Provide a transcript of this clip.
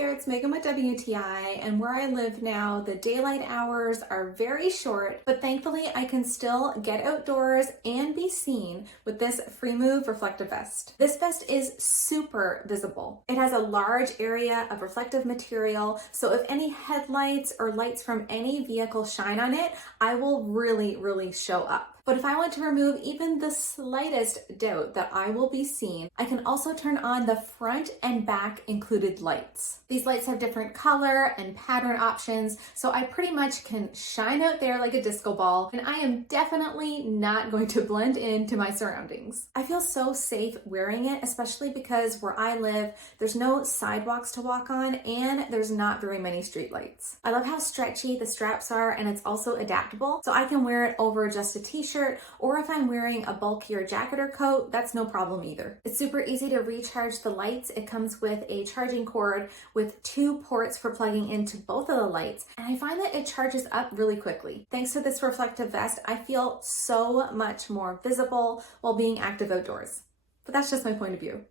there, it's Megan with WTI, and where I live now, the daylight hours are very short, but thankfully I can still get outdoors and be seen with this FREEMOVE reflective vest. This vest is super visible. It has a large area of reflective material, so if any headlights or lights from any vehicle shine on it, I will really show up. But if I want to remove even the slightest doubt that I will be seen, I can also turn on the front and back included lights. These lights have different color and pattern options, so I pretty much can shine out there like a disco ball, and I am definitely not going to blend into my surroundings. I feel so safe wearing it, especially because where I live, there's no sidewalks to walk on, and there's not very many street lights. I love how stretchy the straps are, and it's also adaptable, so I can wear it over just a t-shirt, or if I'm wearing a bulkier jacket or coat, that's no problem either. It's super easy to recharge the lights. It comes with a charging cord with 2 ports for plugging into both of the lights, and I find that it charges up really quickly. Thanks to this reflective vest, I feel so much more visible while being active outdoors. But that's just my point of view.